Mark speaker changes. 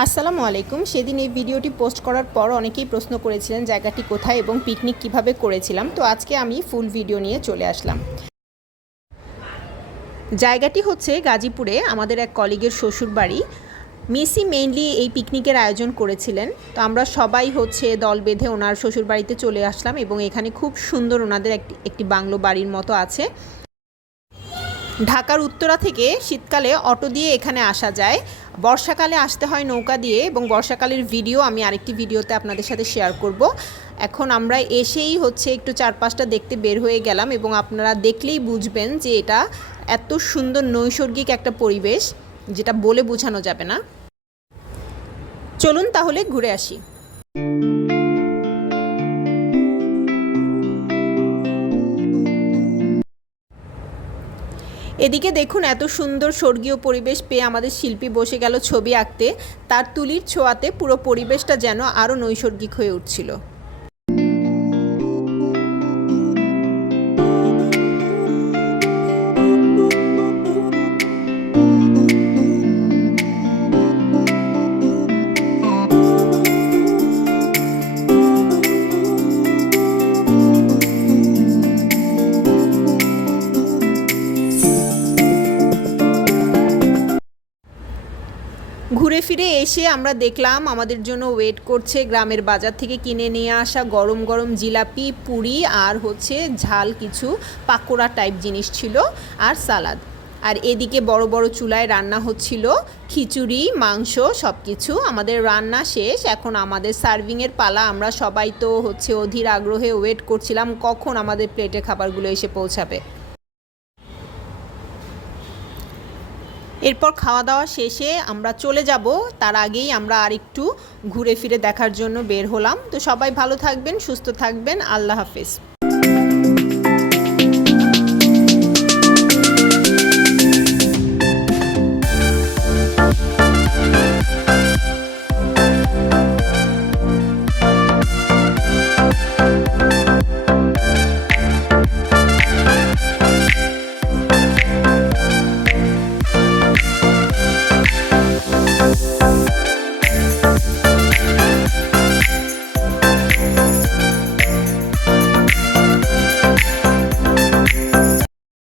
Speaker 1: আসসালামু আলাইকুম। সেদিন এই ভিডিওটি পোস্ট করার পর অনেকেই প্রশ্ন করেছিলেন জায়গাটি কোথায় এবং পিকনিক কীভাবে করেছিলাম। তো আজকে আমি ফুল ভিডিও নিয়ে চলে আসলাম। জায়গাটি হচ্ছে গাজীপুরে আমাদের এক কলিগের শ্বশুর বাড়ি মিসি মেইনলি এই পিকনিকের আয়োজন করেছিলেন। তো আমরা সবাই হচ্ছে দল বেঁধে ওনার শ্বশুর বাড়িতে চলে আসলাম এবং এখানে খুব সুন্দর ওনাদের একটি একটি বাংলো বাড়ির মতো আছে। ঢাকার উত্তরা থেকে শীতকালে অটো দিয়ে এখানে আসা যায়। বর্ষাকালে আসতে হয় নৌকা দিয়ে এবং বর্ষাকালের ভিডিও আমি আরেকটি ভিডিওতে আপনাদের সাথে শেয়ার করব। এখন আমরা এসেই হচ্ছে একটু চারপাশটা দেখতে বের হয়ে গেলাম এবং আপনারা দেখলেই বুঝবেন যে এটা এত সুন্দর নৈসর্গিক একটা পরিবেশ, যেটা বলে বোঝানো যাবে না। চলুন তাহলে ঘুরে আসি। এদিকে দেখুন, এত সুন্দর স্বর্গীয় পরিবেশ পেয়ে আমাদের শিল্পী বসে গেল ছবি আঁকতে। তার তুলির ছোঁয়াতে পুরো পরিবেশটা যেন আরও নৈসর্গিক হয়ে উঠছিল। ঘুরে ফিরে এসে আমরা দেখলাম আমাদের জন্য ওয়েট করছে গ্রামের বাজার থেকে কিনে নিয়ে আসা গরম গরম জিলাপি, পুরি আর হচ্ছে ঝাল কিছু পাকোড়া টাইপ জিনিস ছিল আর সালাদ আর এদিকে বড় বড় চুলায় রান্না হচ্ছিল খিচুড়ি, মাংস সব কিছু আমাদের রান্না শেষ। এখন আমাদের সার্ভিংয়ের পালা, আমরা সবাই তো হচ্ছে অধীর আগ্রহে ওয়েট করছিলাম কখন আমাদের প্লেটে খাবারগুলো এসে পৌঁছাবে। এরপর খাওয়া দাওয়া শেষে আমরা চলে যাব। তার আগেই আমরা আরেকটু ঘুরে ফিরে দেখার জন্য বের হলাম। তো সবাই ভালো থাকবেন, সুস্থ থাকবেন। আল্লাহ হাফেজ।